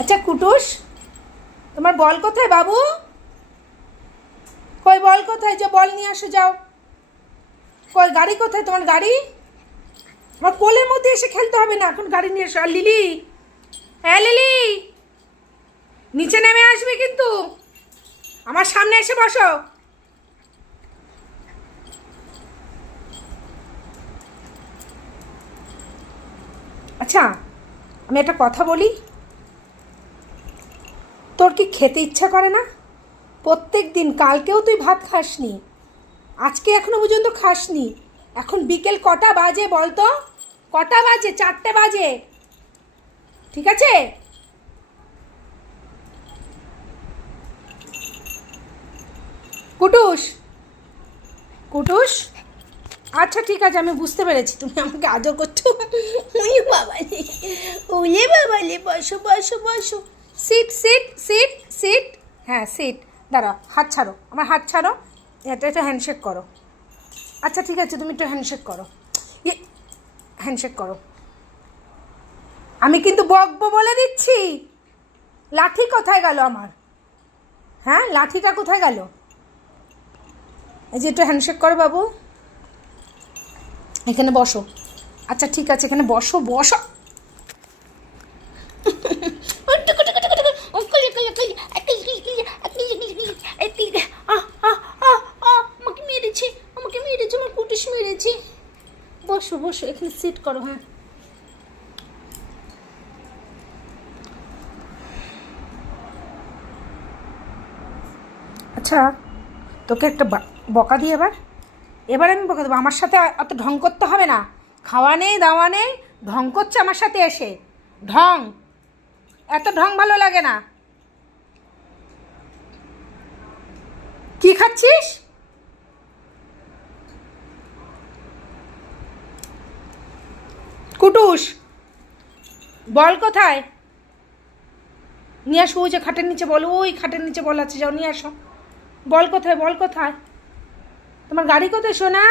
আচ্ছা কুটুস, তোমার বল কোথায় বাবু? কই বল কোথায়? যে বল নিয়ে আসো যাও। কই গাড়ি কোথায় তোমার? গাড়ি আমার কোলের মধ্যে এসে খেলতে হবে না, এখন গাড়ি নিয়ে এসো। আর লিলি, হ্যাঁ লিলি, নিচে নেমে আসবে কিন্তু, আমার সামনে এসে বসো। আচ্ছা আমি একটা কথা বলি, তোর কি খেতে ইচ্ছা করে না? প্রত্যেক দিন, কালকেও তুই ভাত খাসনি, আজকে এখনো পর্যন্ত খাসনি। এখন বিকেল কটা বাজে বলতো? কটা বাজে? 4টে বাজে, ঠিক আছে? কুটুস, কুটুস, আচ্ছা ঠিক আছে, আমি বুঝতে পেরেছি তুমি আমাকে আদর করছো। ওই বাবা রে, ওলে বাবা রে, বসো বসো বসো। সিট সিট সিট সিট, হ্যাঁ সিট। দাঁড়াও, হাত ছাড়ো, আমার হাত ছাড়ো। এটা একটা হ্যান্ডশেক করো। আচ্ছা ঠিক আছে, তুমি একটু হ্যান্ডশেক করো। হ্যান্ডশেক করো। আমি কিন্তু বকবো বলে দিচ্ছি। লাঠি কোথায় গেল আমার? হ্যাঁ, লাঠিটা কোথায় গেল? এই যে একটু হ্যান্ডশেক করো বাবু। এখানে বসো। আচ্ছা ঠিক আছে, এখানে বসো বসো। আমাকে মেরেছে, আমাকে মেরেছে, আমার কুটিস মেরেছে। বসো বসো, এখানে সিট করো। হ্যাঁ আচ্ছা, তোকে একটা বকা দিই এবার। এবার আমি বকা দেবো। আমার সাথে অত ঢং করতে হবে না। খাওয়া নেই দাওয়া নেই, ঢং করছে আমার সাথে এসে। ঢং, এত ঢং ভালো লাগে না। কি খাচ্ছিস? কুটুস, বল কোথায়? নিয়ে আসো, ওই যে খাটের নিচে বল, ওই খাটের নিচে বল আছে, যাও নিয়ে আসো। বল কোথায়? বল কোথায়? তোমার গাড়ি কোথায় সোনা?